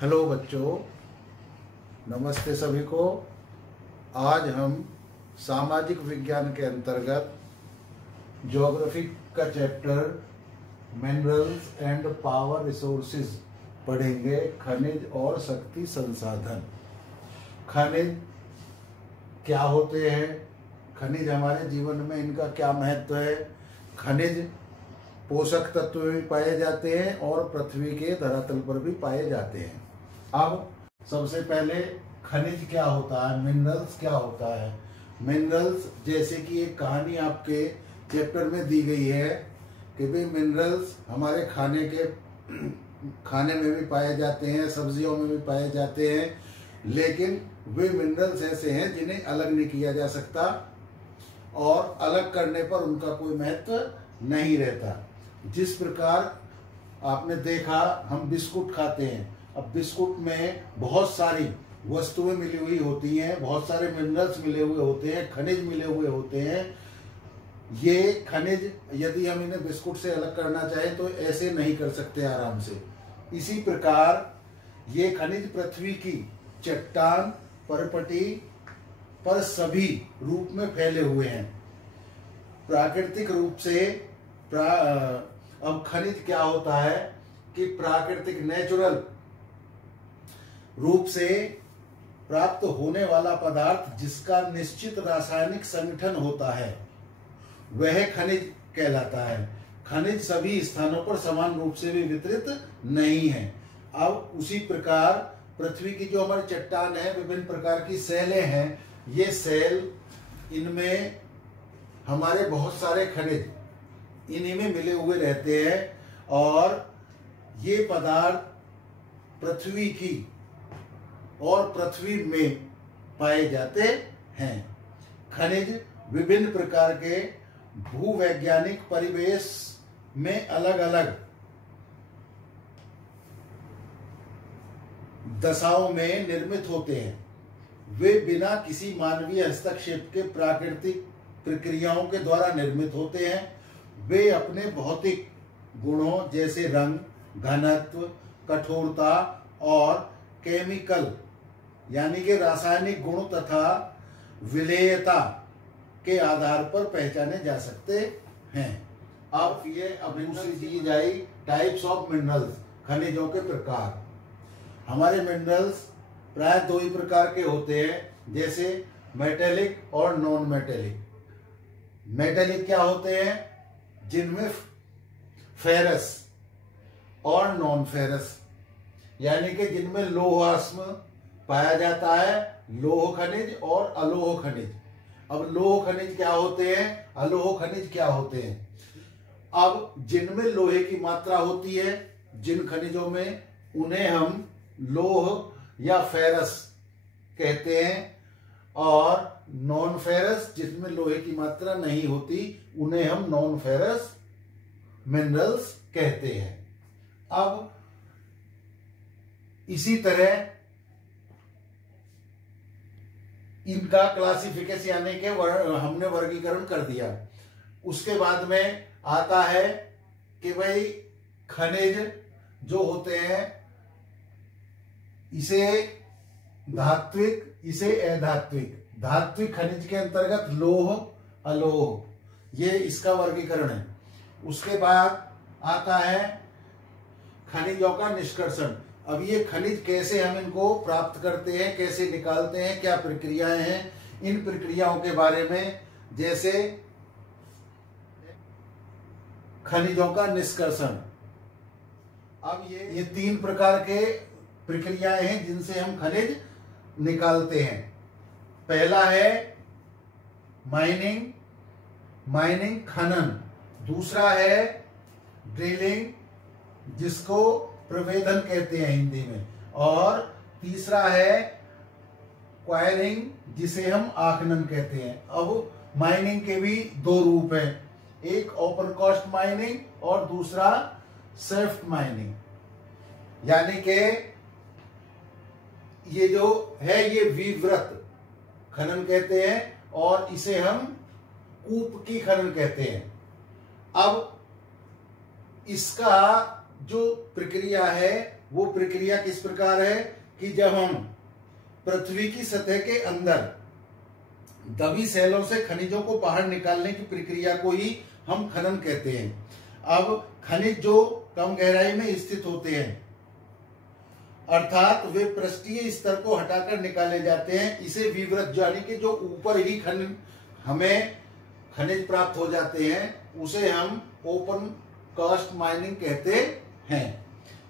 Hello बच्चों, नमस्ते सभी को। आज हम सामाजिक विज्ञान के अंतर्गत ज्योग्राफी का chapter minerals and power resources पढ़ेंगे। खनिज और शक्ति संसाधन। खनिज क्या होते हैं, खनिज हमारे जीवन में इनका क्या महत्व है। खनिज पोषक तत्व भी पाए जाते हैं और पृथ्वी के धरातल पर भी पाए जाते हैं। अब सबसे पहले खनिज क्या होता है, मिनरल्स क्या होता है। मिनरल्स जैसे कि एक कहानी आपके चैप्टर में दी गई है कि भाई मिनरल्स हमारे खाने में भी पाए जाते हैं, सब्जियों में भी पाए जाते हैं, लेकिन वे मिनरल्स ऐसे हैं जिन्हें अलग नहीं किया जा सकता और अलग करने पर उनका कोई महत्व नहीं रहता। जिस प्रकार आपने देखा हम बिस्कुट खाते हैं, अब बिस्कुट में बहुत सारी वस्तुएं मिली हुई होती हैं, बहुत सारे मिनरल्स मिले हुए होते हैं, खनिज मिले हुए होते हैं। ये खनिज यदि हम इन्हें बिस्कुट से अलग करना चाहें तो ऐसे नहीं कर सकते आराम से। इसी प्रकार ये खनिज पृथ्वी की चट्टान परपटी पर सभी रूप में फैले हुए हैं। प्राकृतिक रूप से अब खनिज क्या होता है कि प्राकृतिक नेचुरल रूप से प्राप्त होने वाला पदार्थ जिसका निश्चित रासायनिक संगठन होता है वह खनिज कहलाता है। खनिज सभी स्थानों पर समान रूप से भी वितरित नहीं है। अब उसी प्रकार पृथ्वी की जो हमारी चट्टान है, विभिन्न प्रकार की सेलें हैं। ये सेल, इनमें हमारे बहुत सारे खनिज इन्हीं में मिले हुए रहते हैं और ये पदार्थ पृथ्वी की और पृथ्वी में पाए जाते हैं। खनिज विभिन्न प्रकार के भूवैज्ञानिक परिवेश में अलग अलग दशाओं में निर्मित होते हैं। वे बिना किसी मानवीय हस्तक्षेप के प्राकृतिक प्रक्रियाओं के द्वारा निर्मित होते हैं। वे अपने भौतिक गुणों जैसे रंग, घनत्व, कठोरता और केमिकल यानी कि रासायनिक गुण तथा विलेयता के आधार पर पहचाने जा सकते हैं। अब ये दूसरी चीज आई टाइप्स ऑफ मिनरल्स, खनिजों के प्रकार। हमारे मिनरल्स प्राय दो ही प्रकार के होते हैं, जैसे मेटेलिक और नॉन मेटेलिक। मेटेलिक क्या होते हैं, जिनमें फेरस और नॉन फेरस यानी कि जिनमें लोहाश्म पाया जाता है, लोह खनिज और अलोह खनिज। अब लोह खनिज क्या होते हैं, अलोह खनिज क्या होते हैं। अब जिनमें लोहे की मात्रा होती है, जिन खनिजों में, उन्हें हम लोह या फेरस कहते हैं, और नॉन फेरस जिसमें लोहे की मात्रा नहीं होती उन्हें हम नॉन फेरस मिनरल्स कहते हैं। अब इसी तरह इनका क्लासिफिकेशन यानी कि हमने वर्गीकरण कर दिया। उसके बाद में आता है कि भाई खनिज जो होते हैं इसे धात्विक, इसे अधात्विक। धात्विक खनिज के अंतर्गत लोह, अलोह, ये इसका वर्गीकरण है। उसके बाद आता है खनिजों का निष्कर्षण। अब ये खनिज कैसे हम इनको प्राप्त करते हैं, कैसे निकालते हैं, क्या प्रक्रियाएं हैं, इन प्रक्रियाओं के बारे में, जैसे खनिजों का निष्कर्षण। अब ये तीन प्रकार के प्रक्रियाएं हैं जिनसे हम खनिज निकालते हैं। पहला है माइनिंग खनन। दूसरा है ड्रिलिंग जिसको प्रवेदन कहते हैं हिंदी में, और तीसरा है क्वायरिंग जिसे हम आखनन कहते हैं। अब माइनिंग के भी दो रूप हैं, एक ओपन कास्ट माइनिंग और दूसरा शेफ्ट माइनिंग। यानी कि ये जो है ये विवृत खनन कहते हैं और इसे हम कूप की खनन कहते हैं। अब इसका जो प्रक्रिया है वो प्रक्रिया किस प्रकार है कि जब हम पृथ्वी की सतह के अंदर दबी सेलों से खनिजों को बाहर निकालने की प्रक्रिया को ही हम खनन कहते हैं। अब खनिज जो कम गहराई में स्थित होते हैं, अर्थात वे पृष्ठीय स्तर को हटाकर निकाले जाते हैं, इसे विवृत यानी कि जो ऊपर ही खनन हमें खनिज प्राप्त हो जाते हैं, उसे हम ओपन कास्ट माइनिंग कहते हैं।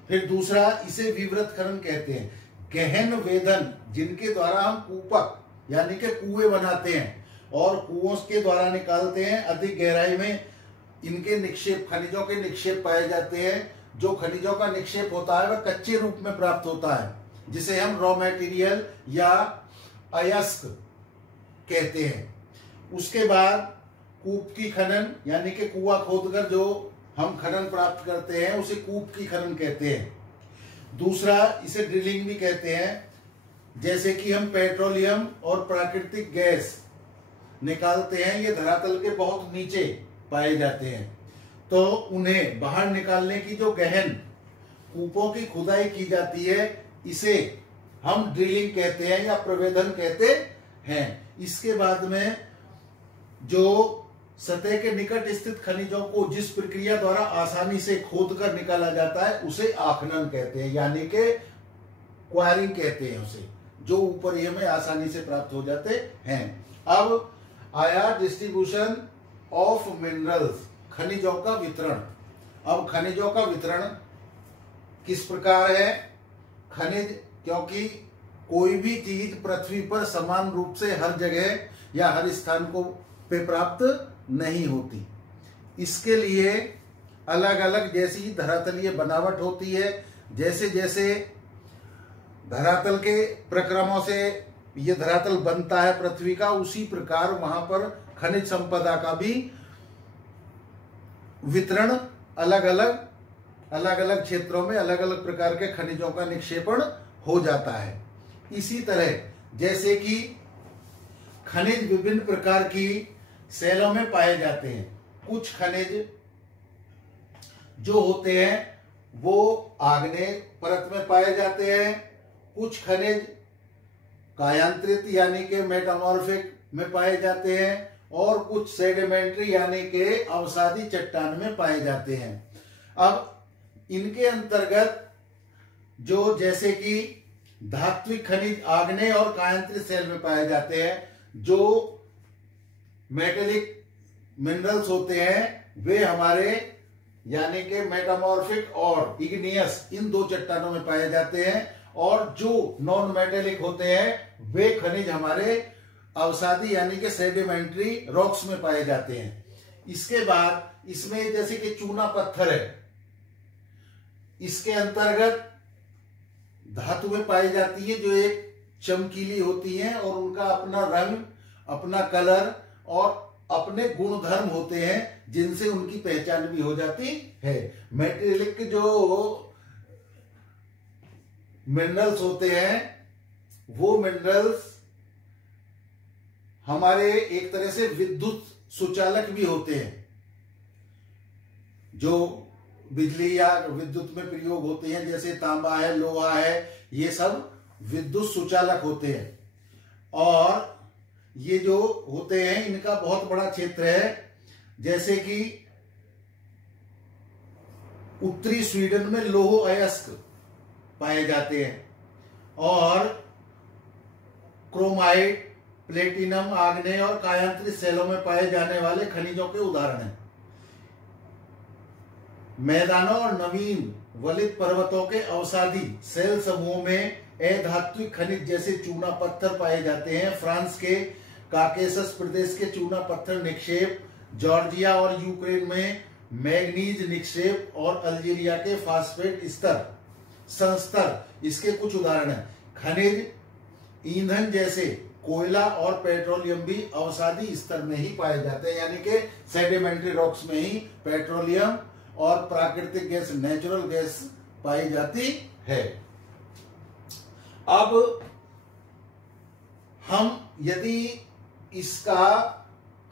फिर दूसरा, इसे विवृत खनन कहते हैं। गहन वेधन, जिनके द्वारा हम कूपक यानी कि कुएं बनाते हैं और कुओं के द्वारा निकालते हैं, अधिक गहराई में इनके निक्षेप, खनिजों के निक्षेप पाए जाते हैं। जो खनिजों का निक्षेप होता है वह कच्चे रूप में प्राप्त होता है, जिसे हम रॉ मटेरियल या अयस्क कहते हैं। उसके बाद कूप की खनन यानी कि कुआं खोदकर जो हम खनन प्राप्त करते हैं उसे कूप की खनन कहते हैं। दूसरा, इसे ड्रिलिंग भी कहते हैं। जैसे कि हम पेट्रोलियम और प्राकृतिक गैस निकालते हैं, ये धरातल के बहुत नीचे पाए जाते हैं, तो उन्हें बाहर निकालने की जो गहन कूपों की खुदाई की जाती है, इसे हम ड्रिलिंग कहते हैं या प्रवेधन कहते हैं। इसके बाद में जो सतह के निकट स्थित खनिजों को जिस प्रक्रिया द्वारा आसानी से खोदकर निकाला जाता है उसे आखनन कहते हैं, यानी कि क्वायरिंग कहते हैं उसे, जो ऊपर ही हमें आसानी से प्राप्त हो जाते हैं। अब आया डिस्ट्रीब्यूशन ऑफ मिनरल्स, खनिजों का वितरण। अब खनिजों का वितरण किस प्रकार है? खनिज, क्योंकि कोई भी चीज पृथ्वी पर समान रूप से हर जगह या हर स्थान को पे प्राप्त नहीं होती, इसके लिए अलग अलग जैसी धरातलीय बनावट होती है। जैसे जैसे धरातल के प्रक्रमों से ये धरातल बनता है पृथ्वी का, उसी प्रकार वहां पर खनिज संपदा का भी वितरण अलग अलग क्षेत्रों में अलग अलग प्रकार के खनिजों का निक्षेपण हो जाता है। इसी तरह जैसे कि खनिज विभिन्न प्रकार की सेलों में पाए जाते हैं। कुछ खनिज जो होते हैं वो आग्नेय परत में पाए जाते हैं, कुछ खनिज कायांतरित यानी के मेटामॉर्फिक में पाए जाते हैं, और कुछ सेडिमेंट्री यानी के अवसादी चट्टान में पाए जाते हैं। अब इनके अंतर्गत जो जैसे कि धात्विक खनिज आग्नेय और कायांतरित सेल में पाए जाते हैं, जो मेटेलिक मिनरल्स होते हैं वे हमारे यानी कि मेटामॉर्फिक और इग्नियस इन दो चट्टानों में पाए जाते हैं, और जो नॉन मेटेलिक होते हैं वे खनिज हमारे अवसादी यानी कि सेडिमेंट्री रॉक्स में पाए जाते हैं। इसके बाद इसमें जैसे कि चूना पत्थर है, इसके अंतर्गत धातुएं पाई जाती है जो एक चमकीली होती हैं और उनका अपना रंग, अपना कलर और अपने गुणधर्म होते हैं, जिनसे उनकी पहचान भी हो जाती है। मेटेलिक जो मिनरल्स होते हैं वो मिनरल्स हमारे एक तरह से विद्युत सुचालक भी होते हैं, जो बिजली या विद्युत में प्रयोग होते हैं, जैसे तांबा है, लोहा है, ये सब विद्युत सुचालक होते हैं। और ये जो होते हैं इनका बहुत बड़ा क्षेत्र है। जैसे कि उत्तरी स्वीडन में लोह अयस्क पाए जाते हैं, और क्रोमाइट, प्लेटिनम आग्नेय और कायांतरित सेलों में पाए जाने वाले खनिजों के उदाहरण हैं। मैदानों और नवीन वलित पर्वतों के अवसादी सेल समूहों में अधात्विक खनिज जैसे चूना पत्थर पाए जाते हैं। फ्रांस के काकेसस प्रदेश के चूना पत्थर निक्षेप, जॉर्जिया और यूक्रेन में मैग्नीज निक्षेप और अल्जीरिया के फास्फेट स्तर संस्तर इसके कुछ उदाहरण हैं। खनिज ईंधन जैसे कोयला और पेट्रोलियम भी अवसादी स्तर में ही पाए जाते हैं, यानी कि सेडिमेंट्री रॉक्स में ही पेट्रोलियम और प्राकृतिक गैस, नेचुरल गैस पाई जाती है। अब हम यदि इसका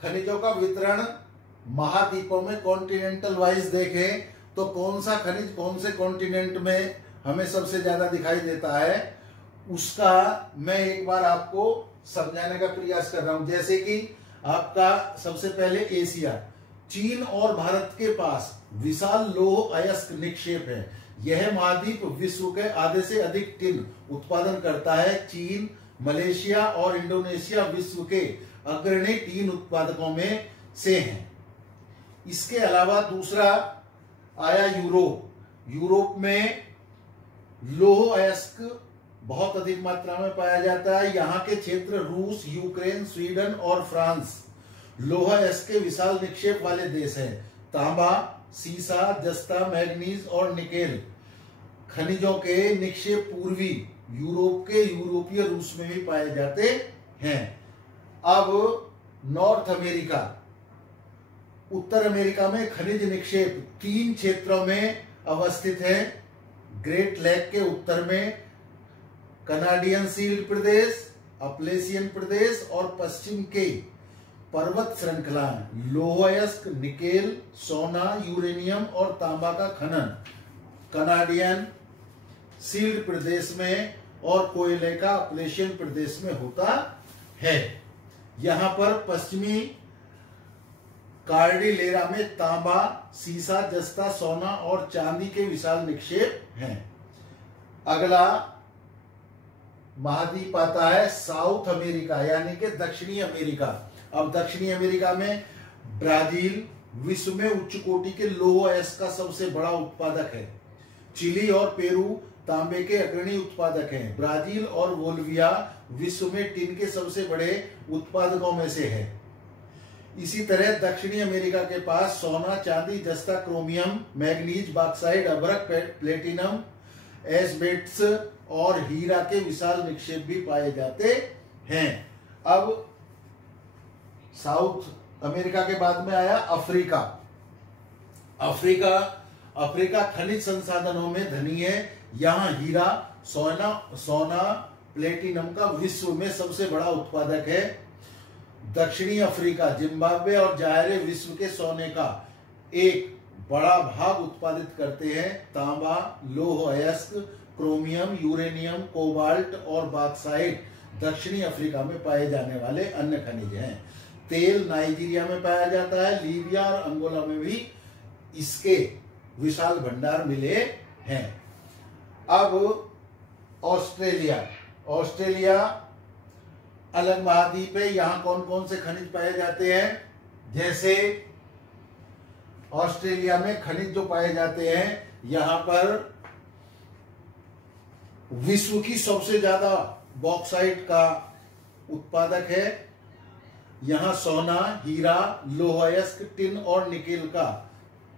खनिजों का वितरण महाद्वीपों में कॉन्टिनेंटल वाइज देखें तो कौन सा खनिज कौन से कॉन्टिनेंट में हमें सबसे ज्यादा दिखाई देता है, उसका मैं एक बार आपको समझाने का प्रयास कर रहा हूं। जैसे कि आपका सबसे पहले एशिया, चीन और भारत के पास विशाल लौह अयस्क निक्षेप है। यह महाद्वीप विश्व के आधे से अधिक टिन उत्पादन करता है। चीन, मलेशिया और इंडोनेशिया विश्व के अग्रणी टिन उत्पादकों में से हैं। इसके अलावा दूसरा आया यूरोप। यूरोप में लौह अयस्क बहुत अधिक मात्रा में पाया जाता है। यहाँ के क्षेत्र रूस, यूक्रेन, स्वीडन और फ्रांस लौह अयस्क के विशाल निक्षेप वाले देश हैं। तांबा, सीसा, जस्ता, मैग्नीज और निकेल खनिजों के निक्षेप पूर्वी यूरोप के यूरोपीय रूस में भी पाए जाते हैं। अब नॉर्थ अमेरिका, उत्तर अमेरिका में खनिज निक्षेप 3 क्षेत्रों में अवस्थित है। ग्रेट लेक के उत्तर में कनाडियन सील्ड प्रदेश, अपलेशियन प्रदेश और पश्चिम के पर्वत श्रृंखलाएं लौह अयस्क, निकेल, सोना, यूरेनियम और तांबा का खनन कनाडियन सील्ड प्रदेश में और कोयले का अपलेशियन प्रदेश में होता है। यहाँ पर पश्चिमी कार्डिलेरा में तांबा, सीसा, जस्ता, सोना और चांदी के विशाल निक्षेप हैं। अगला महाद्वीप आता है साउथ अमेरिका, यानी कि दक्षिणी अमेरिका। अब दक्षिणी अमेरिका में ब्राजील विश्व में उच्च कोटि के लौह अयस्क का सबसे बड़ा उत्पादक है। चिली और पेरू तांबे के अग्रणी उत्पादक हैं। ब्राजील और बोलिविया विश्व में टिन के सबसे बड़े उत्पादकों में से है। इसी तरह दक्षिणी अमेरिका के पास सोना, चांदी, जस्ता, क्रोमियम, मैग्नीज, बॉक्साइट, अभ्रक, प्लेटिनम, एस्बेस्टस और हीरा के विशाल निक्षेप भी पाए जाते हैं। अब साउथ अमेरिका के बाद में आया अफ्रीका। अफ्रीका खनिज संसाधनों में धनी है। यहाँ हीरा, सोना, प्लेटिनम का विश्व में सबसे बड़ा उत्पादक है। दक्षिणी अफ्रीका, जिम्बाब्वे और जायरे विश्व के सोने का एक बड़ा भाग उत्पादित करते हैं। तांबा, लौह अयस्क, क्रोमियम, यूरेनियम, कोबाल्ट और बॉक्साइट दक्षिणी अफ्रीका में पाए जाने वाले अन्य खनिज हैं। तेल नाइजीरिया में पाया जाता है। लीबिया और अंगोला में भी इसके विशाल भंडार मिले हैं। अब ऑस्ट्रेलिया अलग महाद्वीप है। यहाँ कौन कौन से खनिज पाए जाते हैं? जैसे ऑस्ट्रेलिया में खनिज जो पाए जाते हैं, यहाँ पर विश्व की सबसे ज्यादा बॉक्साइट का उत्पादक है। यहाँ सोना, हीरा, लौह अयस्क, टिन और निकेल का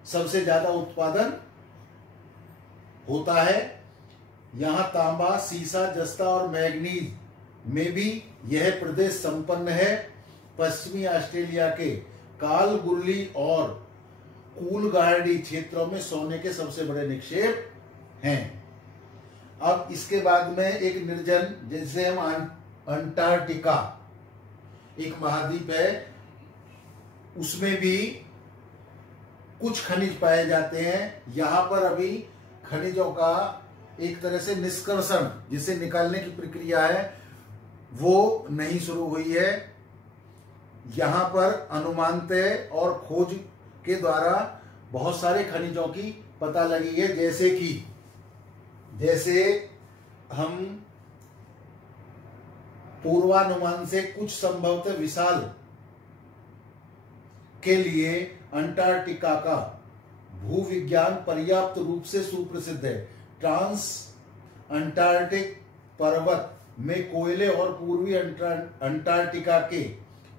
सबसे ज्यादा उत्पादन होता है। यहाँ तांबा, सीसा, जस्ता और मैग्नीज में भी यह प्रदेश संपन्न है। पश्चिमी ऑस्ट्रेलिया के कालगुल्ली और कूलगार्डी क्षेत्रों में सोने के सबसे बड़े निक्षेप हैं। अब इसके बाद में एक निर्जन, जैसे हम अंटार्कटिका एक महाद्वीप है, उसमें भी कुछ खनिज पाए जाते हैं। यहाँ पर अभी खनिजों का एक तरह से निष्कर्षण, जिसे निकालने की प्रक्रिया है, वो नहीं शुरू हुई है। यहाँ पर अनुमानतः और खोज के द्वारा बहुत सारे खनिजों की पता लगी है। जैसे हम पूर्वानुमान से कुछ संभवतः विशाल के लिए अंटार्कटिका का भूविज्ञान पर्याप्त रूप से सुप्रसिद्ध है। ट्रांस अंटार्कटिक पर्वत में कोयले और पूर्वी अंटार्कटिका के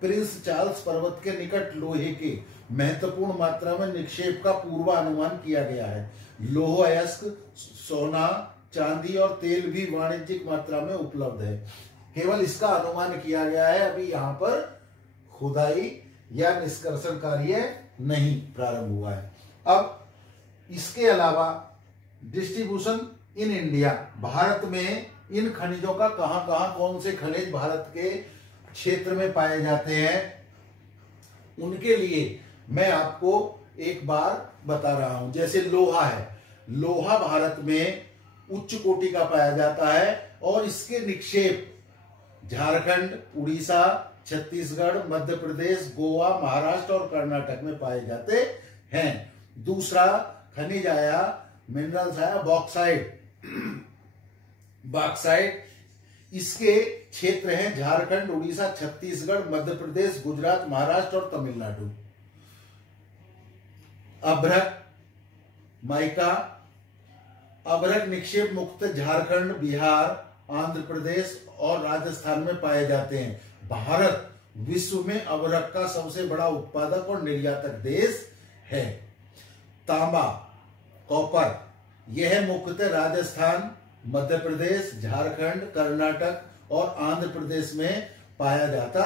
प्रिंस चार्ल्स पर्वत के निकट लोहे के महत्वपूर्ण मात्रा में निक्षेप का पूर्वानुमान किया गया है। लौह अयस्क, सोना, चांदी और तेल भी वाणिज्यिक मात्रा में उपलब्ध है। केवल इसका अनुमान किया गया है। अभी यहाँ पर खुदाई या निष्कर्षण कार्य नहीं प्रारंभ हुआ है। अब इसके अलावा डिस्ट्रीब्यूशन इन इंडिया, भारत में इन खनिजों का कहां कौन से खनिज भारत के क्षेत्र में पाए जाते हैं, उनके लिए मैं आपको एक बार बता रहा हूं। जैसे लोहा है, लोहा भारत में उच्च कोटि का पाया जाता है और इसके निक्षेप झारखंड, उड़ीसा, छत्तीसगढ़, मध्य प्रदेश, गोवा, महाराष्ट्र और कर्नाटक में पाए जाते हैं। दूसरा खनिज आया, मिनरल्स आया बॉक्साइट। बॉक्साइट इसके क्षेत्र हैं झारखंड, उड़ीसा, छत्तीसगढ़, मध्य प्रदेश, गुजरात, महाराष्ट्र और तमिलनाडु। अभ्रक, माइका, अभ्रक निक्षेप मुक्त झारखंड, बिहार, आंध्र प्रदेश और राजस्थान में पाए जाते हैं। भारत विश्व में अभ्रक का सबसे बड़ा उत्पादक और निर्यातक देश है। तांबा, कॉपर, यह मुख्यतः राजस्थान, मध्य प्रदेश, झारखंड, कर्नाटक और आंध्र प्रदेश में पाया जाता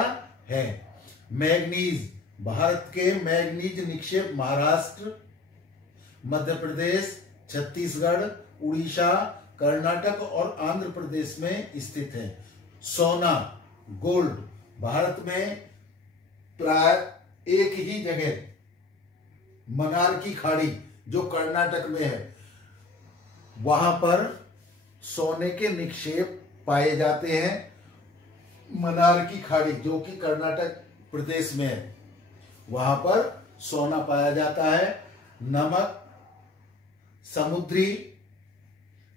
है। मैग्नीज, भारत के मैग्नीज निक्षेप महाराष्ट्र, मध्य प्रदेश, छत्तीसगढ़, उड़ीसा, कर्नाटक और आंध्र प्रदेश में स्थित है। सोना, गोल्ड, भारत में प्राय एक ही जगह मन्नार की खाड़ी जो कर्नाटक में है, वहां पर सोने के निक्षेप पाए जाते हैं। मन्नार की खाड़ी जो कि कर्नाटक प्रदेश में है, वहां पर सोना पाया जाता है। नमक समुद्री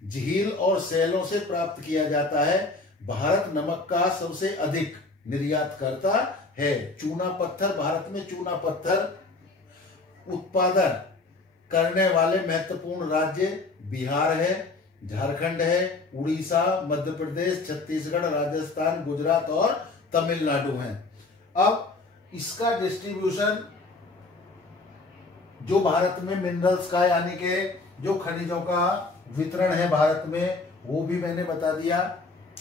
झील और सैलों से प्राप्त किया जाता है। भारत नमक का सबसे अधिक निर्यात करता है। चूना पत्थर, भारत में चूना पत्थर उत्पादन करने वाले महत्वपूर्ण राज्य बिहार है, झारखंड है, उड़ीसा, मध्य प्रदेश, छत्तीसगढ़, राजस्थान, गुजरात और तमिलनाडु हैं। अब इसका डिस्ट्रीब्यूशन जो भारत में मिनरल्स का यानी कि जो खनिजों का वितरण है भारत में, वो भी मैंने बता दिया।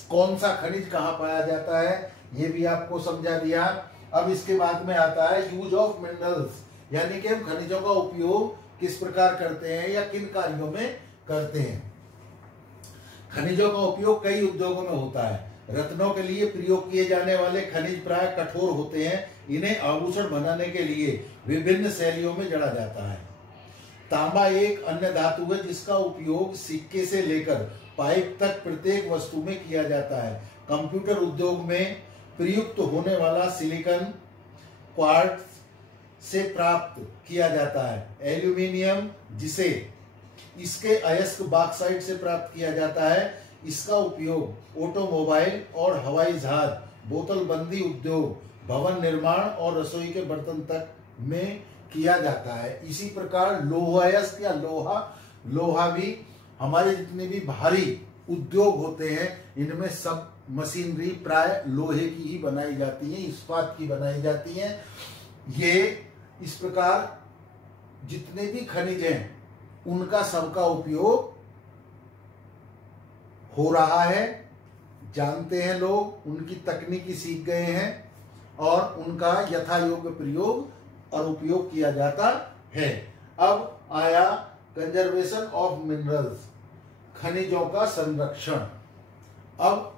कौन सा खनिज कहाँ पाया जाता है ये भी आपको समझा दिया। अब इसके बाद में आता है यूज ऑफ मिनरल्स, यानी कि हम खनिजों का उपयोग किस प्रकार करते हैं या किन कार्यों में करते हैं। खनिजों का उपयोग कई उद्योगों में होता है। रत्नों के लिए प्रयोग किए जाने वाले खनिज प्राय कठोर होते हैं। इन्हें आभूषण बनाने के लिए विभिन्न शैलियों में जड़ा जाता है। तांबा एक अन्य धातु है जिसका उपयोग सिक्के से लेकर पाइप तक प्रत्येक वस्तु में किया जाता है। कंप्यूटर उद्योग में प्रयुक्त होने वाला सिलिकॉन क्वार्ट्ज से प्राप्त किया जाता है। एल्यूमिनियम जिसे इसके अयस्क बॉक्साइट से प्राप्त किया जाता है, इसका उपयोग ऑटोमोबाइल और हवाई जहाज, बोतल बंदी उद्योग, भवन निर्माण और रसोई के बर्तन तक में किया जाता है। इसी प्रकार लोहायस्क या लोहा भी हमारे जितने भी भारी उद्योग होते हैं इनमें सब मशीनरी प्राय लोहे की ही बनाई जाती है, इस्पात की बनाई जाती है। ये इस प्रकार जितने भी खनिज हैं उनका सबका उपयोग हो रहा है, जानते हैं लोग, उनकी तकनीकी सीख गए हैं और उनका यथा योग्य प्रयोग और उपयोग किया जाता है। अब आया कंजर्वेशन ऑफ मिनरल्स, खनिजों का संरक्षण। अब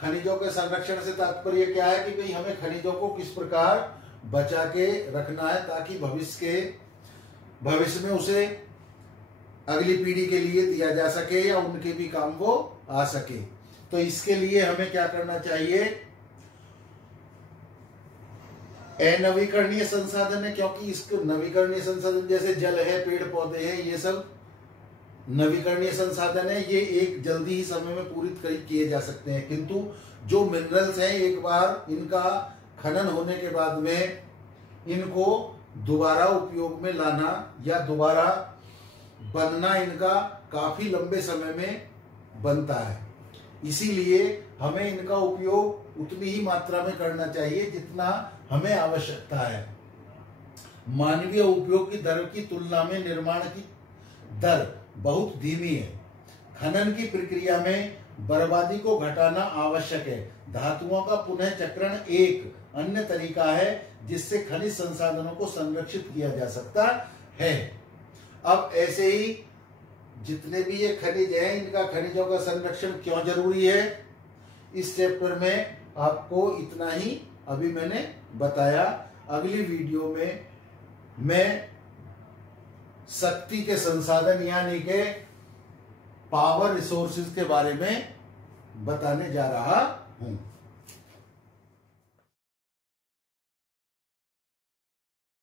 खनिजों के संरक्षण से तात्पर्य क्या है कि भाई हमें खनिजों को किस प्रकार बचा के रखना है ताकि भविष्य में उसे अगली पीढ़ी के लिए दिया जा सके या उनके भी काम को आ सके। तो इसके लिए हमें क्या करना चाहिए? अनवीकरणीय संसाधन है, क्योंकि इसको नवीकरणीय संसाधन जैसे जल है, पेड़ पौधे हैं, ये सब नवीकरणीय संसाधन है, ये एक जल्दी ही समय में पूरी किए जा सकते हैं। किंतु जो मिनरल्स हैं एक बार इनका खनन होने के बाद में इनको दोबारा उपयोग में लाना या दोबारा बनना इनका काफी लंबे समय में बनता है। इसीलिए हमें इनका उपयोग उतनी ही मात्रा में करना चाहिए जितना हमें आवश्यकता है। मानवीय उपयोग की दर की तुलना में निर्माण की दर बहुत धीमी है। खनन की प्रक्रिया में बर्बादी को घटाना आवश्यक है। धातुओं का पुनः चक्रण एक अन्य तरीका है जिससे खनिज संसाधनों को संरक्षित किया जा सकता है। अब ऐसे ही जितने भी ये खनिज हैं इनका खनिजों का संरक्षण क्यों जरूरी है, इस चैप्टर में आपको इतना ही अभी मैंने बताया। अगली वीडियो में मैं शक्ति के संसाधन यानी के पावर रिसोर्सेज के बारे में बताने जा रहा हूं।